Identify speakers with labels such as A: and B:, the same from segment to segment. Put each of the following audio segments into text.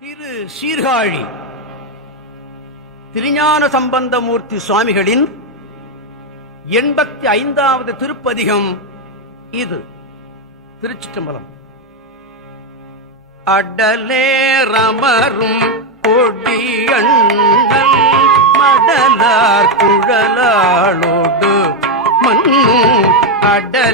A: திரு சீர்காழி. திருஞான சம்பந்தமூர்த்தி சுவாமிகளின் எண்பத்தி ஐந்தாவது திருப்பதிகம் இது. திருச்சிற்றம்பலம். அடலேரமரும் கொடியண்ணல் மடலார் குழலாளோடு மண்ணும் அடல்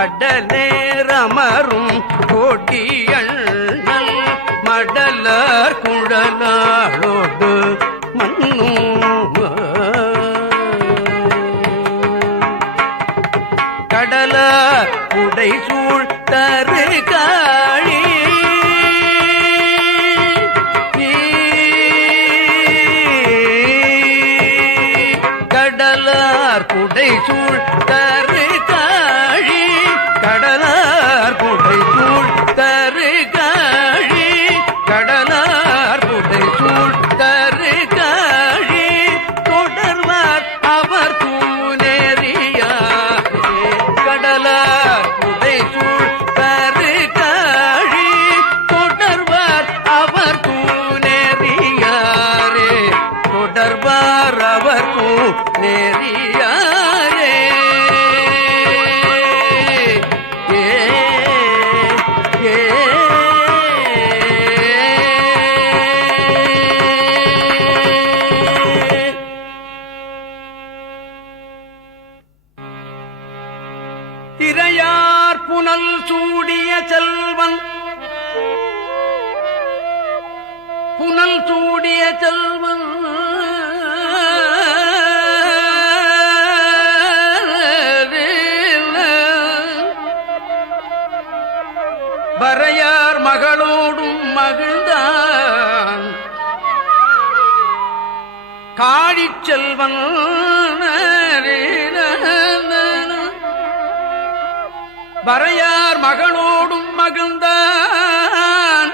A: அடலேரமரும் கொடியண்ணல் மடலார் குழலாளோடு மண்ணும் கடலார் உடை சூழ்த்தருகா காழிச் செல்வன் வரையார் மகளோடும் மகிழ்ந்தான்.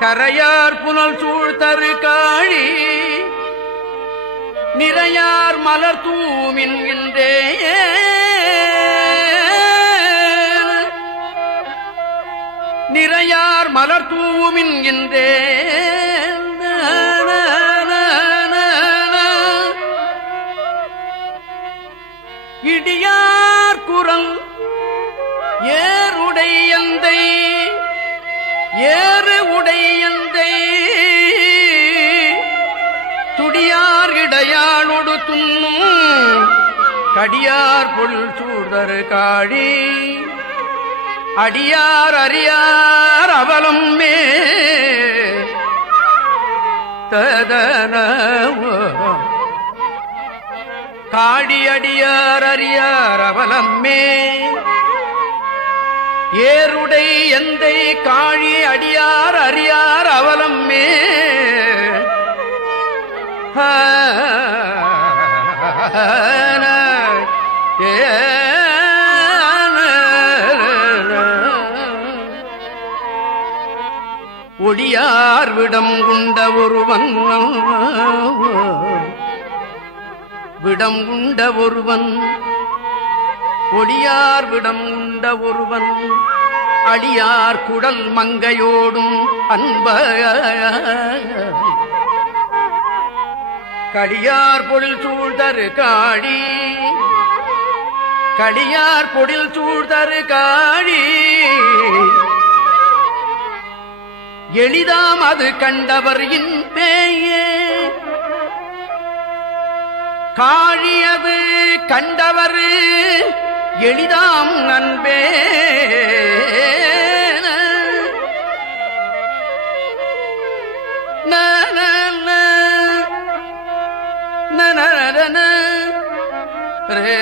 A: கரையார் புனல் சூழ் நிறையார் மலர் தூமின் என்றே நிறையார் மலர் தூமின் என்றே இடியார் குரங்கு இடையாளொடு கடியார் பொருள் சூழ்தரு காழி அடியார் அறியார் அவலம் மே. ததனவோ காடி அடியார் அறியார் அவலம்மே ஏருடை எந்தை காழி அடியார் அறியார் அவலம்மே ஒடியார் விடம் குண்ட ஒருவன் விடம் குண்ட ஒருவன். ஒடியார் விடம் உண்ட ஒருவன். அடியார் குடல் மங்கையோடும் அன்ப கடியார் பொழில் சூழ்தரு காழி கடியார் பொழில் சூழ்தரு காழி எளிதாம் அது கண்டவர் இன்பேயே காழியது கண்டவர் எளிதாம் ரே,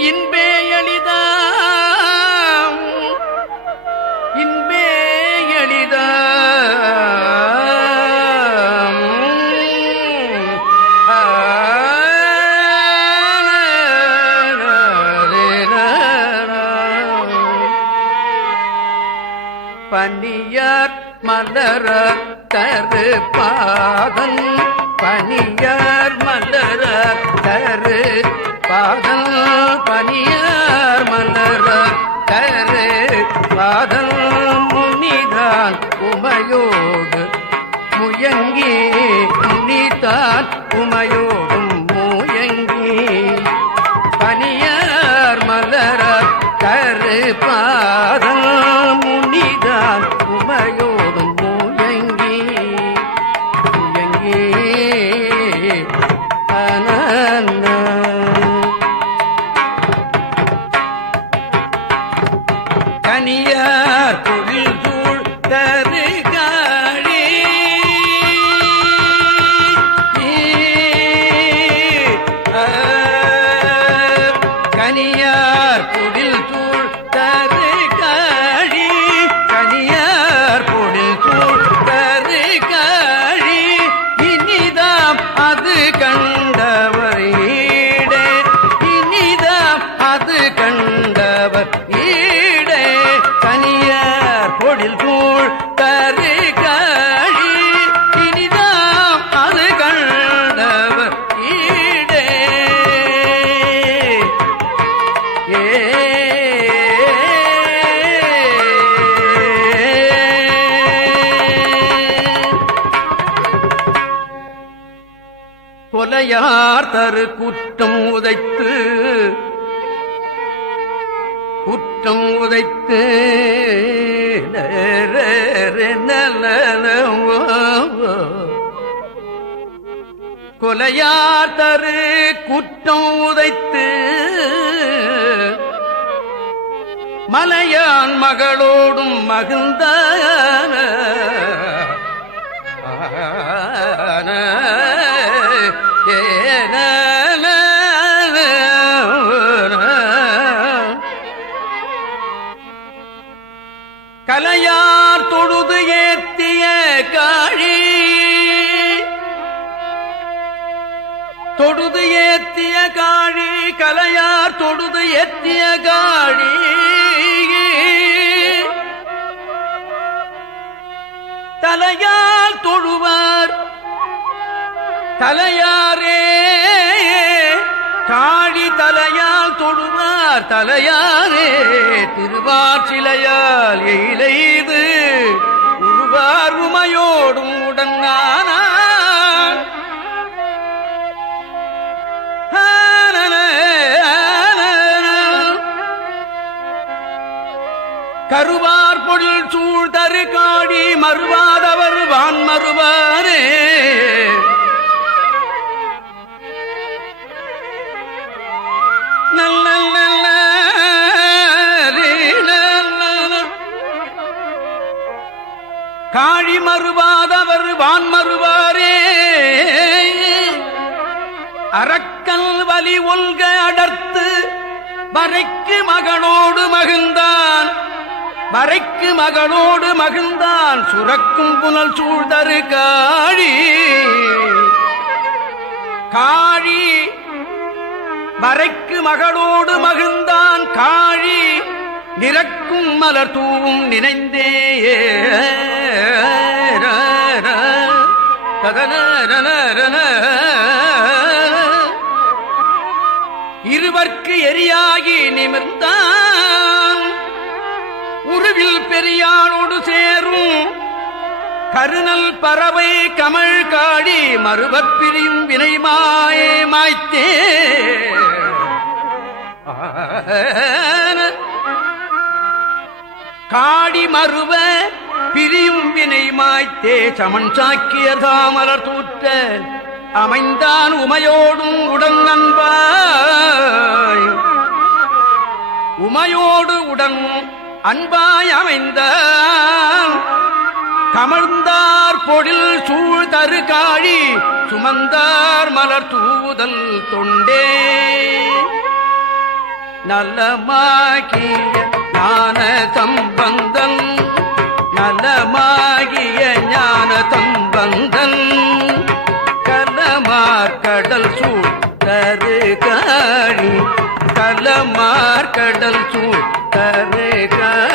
A: இன்பே எளிதாம். இன்பே எளிதாம். பனியார் மலர தரு பாதல் பனியார் மலர தரு பாதல் பனியார் மலர தரு பாதல். முனிதான் உமையோடு முயங்கி முனிதான் உமையோடும் முயங்கி பனியார் மலரார் கரு கனியார் பொழில் கொலையார் தரு குற்றம் உதைத்து குற்றம் உதைத்து கொலையார் தரு குற்றம் உதைத்து மலையான் மகளோடும் மகிழ்ந்த கலையார் தொழுது ஏத்திய காழி. தொழுது ஏத்திய காழி கலையார் தொழுது ஏத்திய காழி. தலையால் தொழுவார். தலையாரே காழி தலையால் தொழுவார். தலையாரே திருவாற்றிலையால் எயிலைது. உருவார் உமையோடும் உடனான கருவா பொருள் சூழ் தரு காடி மறுவாதவர் வான் மறுவாரே. நல்ல நல்ல. காழி மறுவாதவர் வான் மறுவாரே. அரக்கல் வலி ஒல்க அடர்த்து வரைக்கு மகனோடு மகிழ்ந்தான். வரைக்கு மகனோடு மகிழ்ந்தான் சுரக்கும் புனல் சூழ்தரு காழி. காழி வரைக்கு மகளோடு மகிழ்ந்தான் காழி நிறக்கும் மலர் தூவும் நினைந்தே. இருவர்க்கு எரியாகி நிமிர்ந்தான் உருவில் சேரும். கருணல் பறவை கமல் காடி மறுபற் பிரியும் வினைமாயே மாய்த்தே. காடி மறுவ பிரியும் வினை மாய்த்தே சமன் சாக்கிய தாமலர் தூற்ற அமைந்தான் உமையோடும் உடன் நண்பாய். உமையோடு உடன் அன்பாய் அமைந்த கமழ்ந்தார் பொழில் சூழ் தரு காழி சுமந்தார் மலர் தூதல் தொண்டே. நலமாகிய ஞான சம்பந்தன் நலமாகிய ஞான சம்பந்தன் கலமார் கடல் சூழ் தரு காழி கலமார் கடல் சூழ் தரு காழி